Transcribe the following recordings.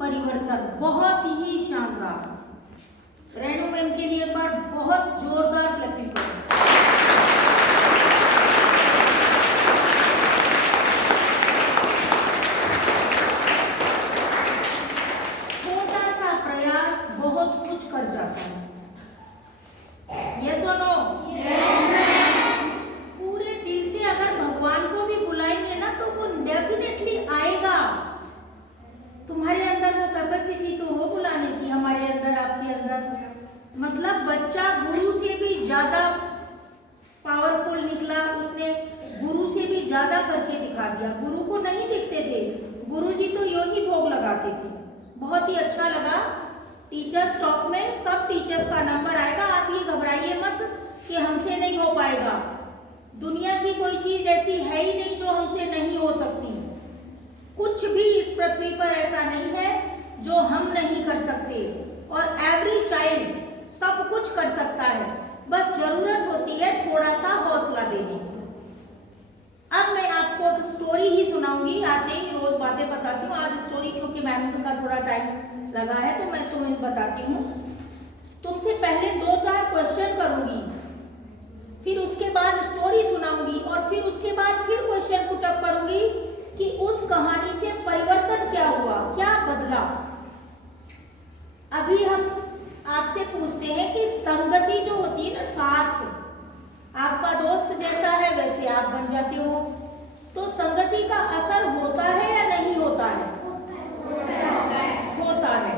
परिवर्तन, बहुत ही शानदार। रेणु मैम के लिए एक बार बहुत जोरदार क्लैपिंग करें। छोटा सा प्रयास बहुत कुछ कर जाता है। यस और नो? पूरे दिल से अगर भगवान को भी बुलाएंगे ना तो वो डेफिनेटली आएगा। तुम्हारे अंदर वो कैपेसिटी तो हो बुलाने की, हमारे अंदर, आपके अंदर। मतलब बच्चा गुरु से भी ज्यादा पावरफुल निकला, उसने गुरु से भी ज्यादा करके दिखा दिया। गुरु को नहीं दिखते थे, गुरु जी तो यूं ही भोग लगाते थे। बहुत ही अच्छा लगा। टीचर्स टॉक में सब टीचर्स का नंबर आएगा। आप ये घबराइए मत कि हमसे नहीं हो पाएगा। दुनिया की कोई चीज ऐसी है ही नहीं जो हमसे नहीं हो सकती। कुछ भी इस पृथ्वी पर ऐसा नहीं है जो हम नहीं कर सकते। और एवरी चाइल्ड सब कुछ कर सकता है, बस जरूरत होती है थोड़ा सा हौसला देने की। अब मैं आपको एक स्टोरी ही सुनाऊंगी। आते ही रोज बातें बताती हूँ, आज स्टोरी क्योंकि मैम का थोड़ा टाइम लगा है तो मैं तुम्हें बताती हूँ। तुमसे पहले 2-4 क्वेश्चन करूंगी, फिर उसके बाद स्टोरी सुनाऊंगी और फिर उसके बाद फिर क्वेश्चन पुट अप करूंगी कि उस कहानी से परिवर्तन क्या हुआ, क्या बदला। अभी हम आपसे पूछते हैं कि संगति जो होती है ना, साथ, आपका दोस्त जैसा है वैसे आप बन जाते हो, तो संगति का असर होता है या नहीं होता है? होता है।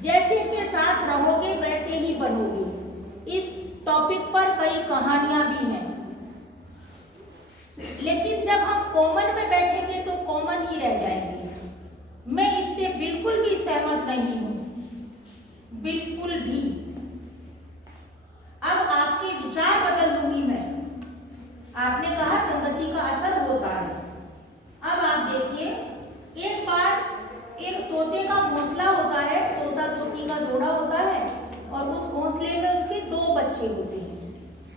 जैसे के साथ रहोगे वैसे ही बनोगे। इस टॉपिक पर कई कहानियां भी हैं, लेकिन जब हम कॉमन में बैठेंगे तो कॉमन ही रह जाएंगे। मैं इससे बिल्कुल भी सहमत नहीं हूं, बिल्कुल भी। अब आपके विचार बदल दूंगी मैं। आपने कहा संगति का असर होता है। अब आप देखिए, एक बार एक तोते का घोंसला होता है, तोता चोटी का जोड़ा होता है और उस घोंसले में उसके 2 बच्चे होते हैं।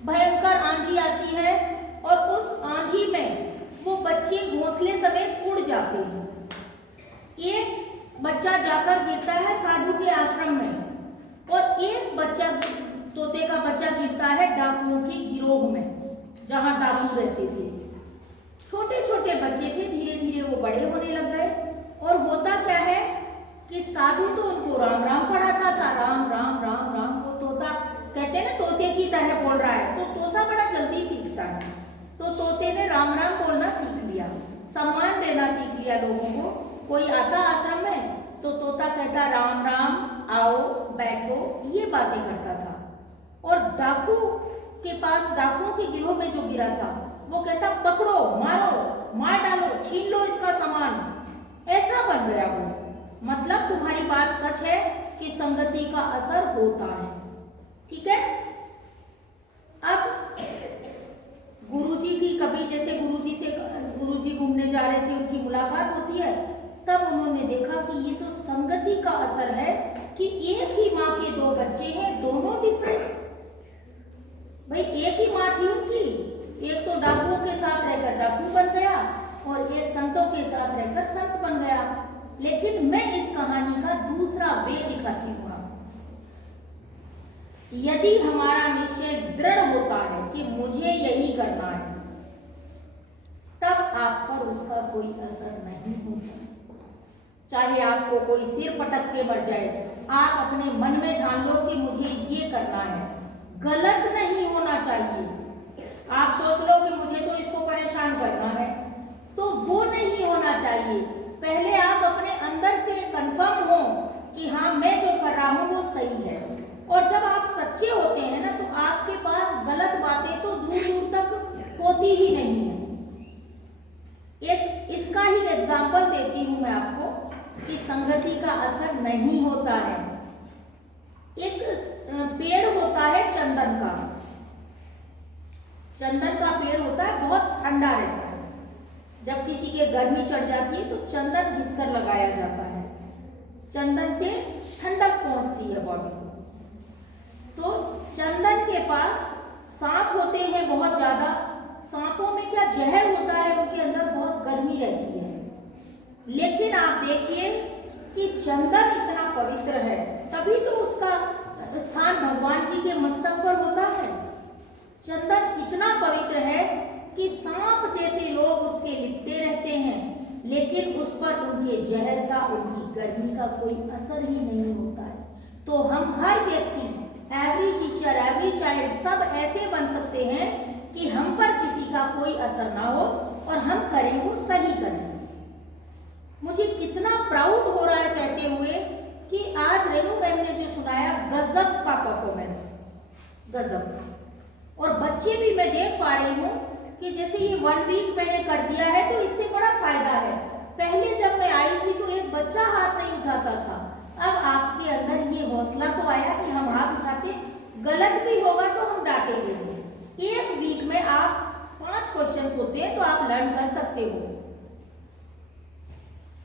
भयंकर आंधी आती है और उस आंधी में वो बच्चे घोंसले समेत उड़ जाते हैं। एक बच्चा जाकर गिरता है साधु के आश्रम में और एक बच्चा, तोते का बच्चा, गिरता है डाकुओं की गिरोह में, जहां डाकू रहते थे। छोटे छोटे बच्चे थे, धीरे धीरे वो बड़े होने लग गए। और होता क्या है कि साधु तो उनको राम राम पढ़ाता था, राम राम राम राम। वो तोता, कहते हैं ना तोते की तरह बोल रहा है, तो तोता बड़ा जल्दी सीखता है। तो तोते ने राम राम बोलना सीख लिया, सम्मान देना सीख लिया लोगों को। कोई आता आश्रम में तो तोता कहता राम राम, आओ बैठो, ये बातें करता था। और डाकू के पास, डाकुओं के गिरोह में जो गिरा था, वो कहता पकड़ो, मारो, मार डालो, छीन लो इसका सामान। ऐसा बन गया वो। मतलब तुम्हारी बात सच है कि संगति का असर होता है। ठीक है। अब गुरुजी की कभी, जैसे गुरुजी घूमने जा रहे थे, उनकी मुलाकात होती है, तब उन्होंने देखा कि ये तो संगति का असर है कि एक ही माँ के 2 बच्चे हैं, दोनों डिफरेंट। भाई एक ही माँ थी उनकी, एक तो डाकुओं के साथ रहकर डाकू बन गया और एक संतों के साथ रहकर संत बन गया। लेकिन मैं इस कहानी का दूसरा वे दिखाती हूँ। यदि हमारा निश्चय दृढ़ होता है कि मुझे यही करना है, तब आप पर उसका कोई असर नहीं होता। चाहे आपको कोई सिर पटक के मर जाए, आप अपने मन में ठान लो कि मुझे ये करना है। गलत नहीं होना चाहिए। आप सोच लो कि मुझे तो इसको परेशान करना है, तो वो नहीं होना चाहिए। पहले आप अपने अंदर से कंफर्म हो कि हाँ, मैं जो कर रहा हूँ वो सही है। और जब आप सच्चे होते हैं ना, तो आपके पास गलत बातें तो दूर दूर तक होती ही नहीं है। एक इसका ही एग्जाम्पल देती हूँ मैं आपको कि संगति का असर नहीं होता है। एक पेड़ होता है चंदन का। चंदन का पेड़ होता है, बहुत ठंडा रहता है। जब किसी के गर्मी चढ़ जाती है तो चंदन घिसकर लगाया जाता है। चंदन से ठंडक पहुंचती है बॉडी को। तो चंदन के पास सांप होते हैं बहुत ज्यादा। सांपों में क्या जहर होता है, उनके अंदर बहुत गर्मी रहती है। लेकिन आप देखिए कि चंदन इतना पवित्र है, तभी तो उसका स्थान भगवान जी के मस्तक पर होता है। चंदन इतना पवित्र है कि सांप जैसे लोग उसके लिपटे रहते हैं, लेकिन उस पर उनके जहर का, उनकी गर्मी का कोई असर ही नहीं होता है। तो हम हर व्यक्ति, एवरी टीचर, एवरी चाइल्ड, सब ऐसे बन सकते हैं कि हम पर किसी का कोई असर ना हो और हम करें वो सही करें। मुझे कितना प्राउड हो रहा है कहते हुए कि आज रेणु मैम ने जो सुनाया, गजब का परफॉर्मेंस, गजब। और बच्चे भी मैं देख पा रही हूँ कि जैसे ये 1 वीक मैंने कर दिया है तो इससे बड़ा फायदा है। पहले जब मैं आई थी तो एक बच्चा हाथ नहीं उठाता था, अब आपके अंदर ये हौसला तो आया कि हम हाथ उठाते, गलत भी होगा तो हम डांटेंगे। 1 वीक में आप 5 क्वेश्चंस होते हैं तो आप लर्न कर सकते हो।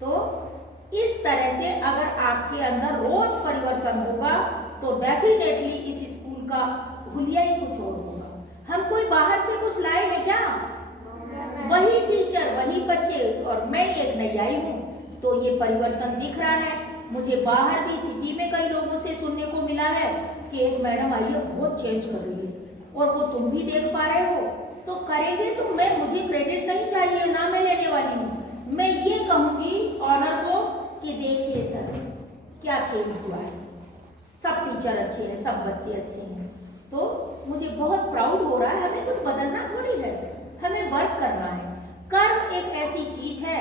तो इस तरह से अगर आपके अंदर रोज परिवर्तन होगा तो डेफिनेटली इस स्कूल का हुलिया ही कुछ और होगा। हम कोई बाहर से कुछ लाए हैं क्या? वही टीचर, वही बच्चे, और मैं एक नई आई हूँ, तो ये परिवर्तन दिख रहा है। मुझे बाहर भी सिटी में कई लोगों से सुनने को मिला है कि एक मैडम आई है, बहुत चेंज कर रही है, और वो तुम भी देख पा रहे हो। तो करेंगे तो मुझे क्रेडिट नहीं चाहिए, ना मैं लेने वाली हूँ। मैं ये कहूंगी ऑनर को कि देखिए सर क्या चेंज हुआ है, सब टीचर अच्छे हैं, सब बच्चे अच्छे हैं। तो मुझे बहुत प्राउड हो रहा है। हमें कुछ बदलना थोड़ी है, हमें वर्क करना है। कर्म एक ऐसी चीज है,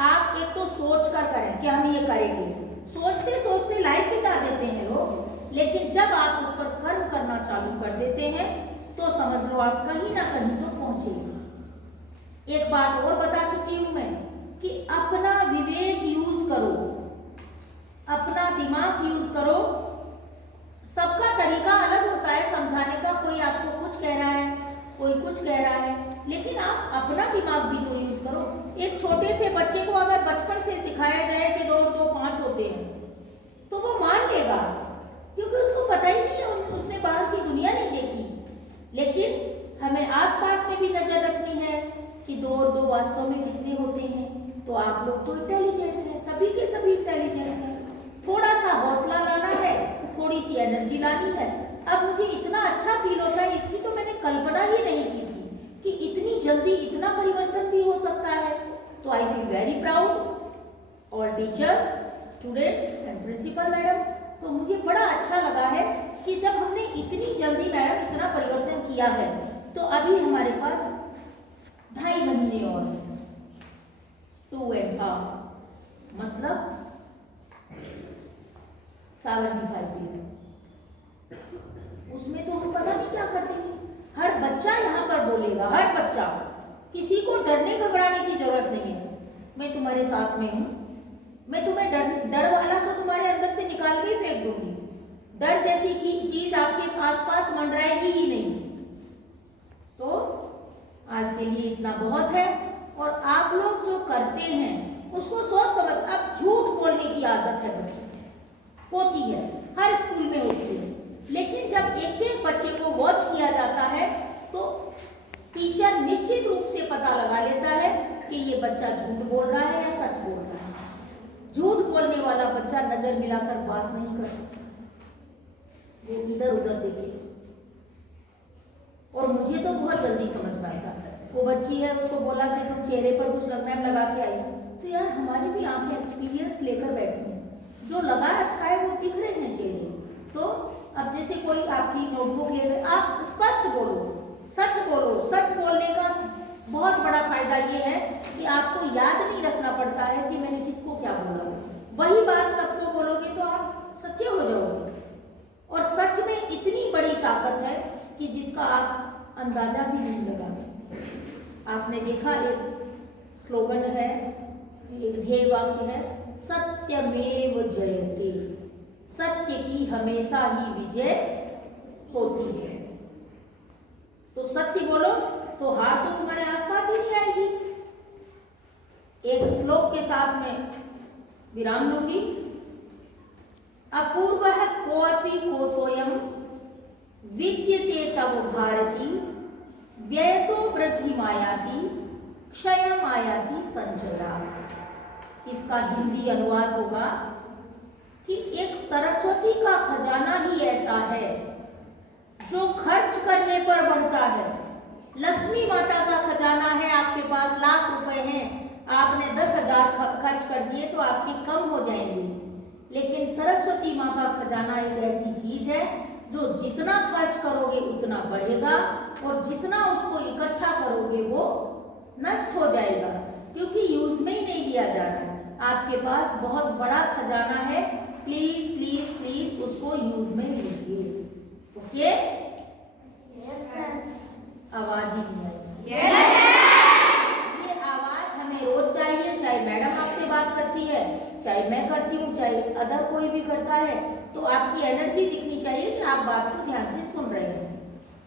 आप एक तो सोच कर करें कि हम ये करेंगे, सोचते सोचते लाइफ बिता देते हैं लोग, लेकिन जब आप उस पर कर्म करना चालू कर देते हैं तो समझ लो आप कहीं ना कहीं तो पहुंचेंगे। एक बात और बता चुकी हूं मैं कि अपना विवेक यूज करो, अपना दिमाग यूज करो। सबका तरीका अलग होता है समझाने का, कोई आपको कुछ कह रहा है, कोई कुछ कह रहा है, लेकिन आप अपना दिमाग भी तो यूज करो। एक छोटे से बच्चे को अगर बचपन से सिखाया जाए कि 2 और 2 5 होते हैं तो वो मान लेगा, क्योंकि उसको पता ही नहीं है, उसने बाहर की दुनिया नहीं देखी। लेकिन हमें आसपास में भी नजर रखनी है कि 2 और 2 वास्तव में कितने होते हैं। तो आप लोग तो इंटेलिजेंट हैं, सभी के सभी इंटेलिजेंट हैं। थोड़ा सा हौसला लाना है, थोड़ी सी एनर्जी लानी है। अब मुझे इतना अच्छा फील होता है, इसकी तो मैंने कल्पना ही नहीं की थी कि इतनी जल्दी इतना परिवर्तन भी हो सकता है। तो I feel very proud all teachers, students and principal madam. तो मुझे बड़ा अच्छा लगा है कि जब हमने इतनी जल्दी मैडम इतना परिवर्तन किया है, तो अभी हमारे पास 2.5 महीने और हैं, 2.5 मतलब 75 डेज। उसमें तो हम पता नहीं क्या कर देंगे। हर बच्चा यहाँ पर बोलेगा, हर बच्चा, किसी को डरने घबराने की जरूरत नहीं है। मैं तुम्हारे साथ में हूँ, मैं तुम्हें डर वाला तो तुम्हारे अंदर से निकाल के ही फेंक दूंगी। डर जैसी की चीज आपके आसपास मंडराएगी ही नहीं। तो आज के लिए इतना बहुत है। और आप लोग जो करते हैं उसको सोच समझ, अब झूठ बोलने की आदत है बच्चों को, होती है, हर स्कूल में होती है, लेकिन जब एक एक बच्चे को वॉच किया जाता है तो टीचर निश्चित रूप से पता लगा लेता है कि ये बच्चा झूठ बोल रहा है या सच बोल रहा है। झूठ बोलने वाला बच्चा नजर मिलाकर बात नहीं कर सकता, वो इधर उधर देखे। और मुझे तो बहुत जल्दी समझ में आता है। वो बच्ची है, उसको बोला कि तुम चेहरे पर कुछ मैम लगा के आई, तो यार हमारी भी आंखें एक्सपीरियंस लेकर बैठी हैं, जो लगा रखा है वो दिख रहे हैं चेहरे। तो अब जैसे कोई आपकी नोटबुक ले गए, आप स्पष्ट बोलो, सच बोलो। सच बोलने का बहुत बड़ा फायदा ये है कि आपको याद नहीं रखना पड़ता है कि मैंने किसको क्या बोला। वही बात सबको बोलोगे तो आप सच्चे हो जाओगे। और सच में इतनी बड़ी ताकत है कि जिसका आप अंदाजा भी नहीं लगा सकते। आपने देखा, एक स्लोगन है, एक ध्येय वाक्य है, सत्यमेव जयते, सत्य की हमेशा ही विजय होती है। तो सत्य बोलो तो हार तो तुम्हारे आसपास ही नहीं आएगी। एक श्लोक के साथ में विराम लूंगी। अपूर्वः कोऽपि कोशोऽयं विद्यते तव भारती, व्ययतो वृद्धिमायाति क्षयमायाति संचया। इसका हिंदी अनुवाद होगा, कि एक सरस्वती का खजाना ही ऐसा है जो खर्च करने पर बढ़ता है। लक्ष्मी माता का खजाना है, आपके पास लाख रुपए हैं, आपने 10,000 खर्च कर दिए तो आपके कम हो जाएंगे। लेकिन सरस्वती माँ का खजाना एक ऐसी चीज है जो जितना खर्च करोगे उतना बढ़ेगा और जितना उसको इकट्ठा करोगे वो नष्ट हो जाएगा, क्योंकि यूज में ही नहीं लिया जा रहा। आपके पास बहुत बड़ा खजाना है, प्लीज प्लीज प्लीज उसको यूज में लीजिए। ओके? Yes ma'am. आवाज ही नहीं आई। यस। ये आवाज हमें रोज चाहिए, चाहे मैडम आपसे बात करती है, चाहे मैं करती हूँ, चाहे अदर कोई भी करता है, तो आपकी एनर्जी दिखनी चाहिए कि आप बात को ध्यान से सुन रहे हैं।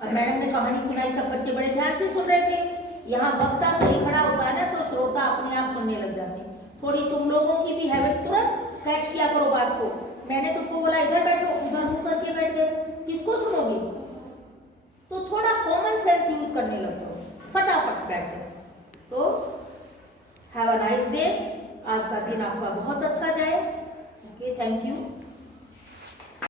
अब मैडम ने कहानी सुनाई, सब बच्चे बड़े ध्यान से सुन रहे थे। यहाँ वक्ता सही खड़ा होता है ना तो श्रोता अपने आप सुनने लग जाते हैं। थोड़ी तुम लोगों की भी हैबिट, तुरंत कैच किया करो बात को। मैंने तुमको बोला इधर बैठो, उधर मुंह करके बैठ गए, किसको सुनोगी? तो थोड़ा कॉमन सेंस यूज करने लग जाओ, फटाफट बैठ जाओ। तो हैव अ नाइस डे। आज का दिन आपका बहुत अच्छा जाए। Okay, thank you.